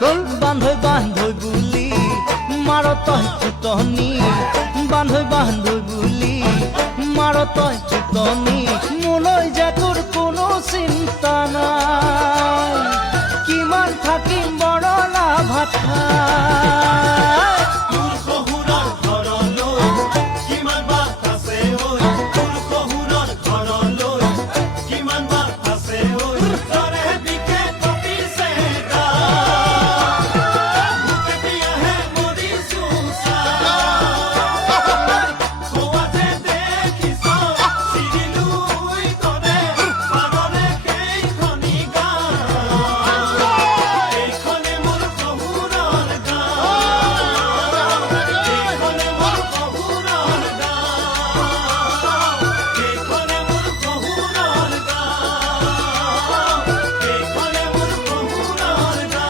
বান্ধৈ বান্ধৈ বুলি মাৰ তই ফুটনি বান্ধৈ বান্ধৈ বুলি মাৰ তই ফুটনি মোলৈ যে তোৰ কোনো চিন্তা নাই কিমান থাকিম বৰলা ভাত খাই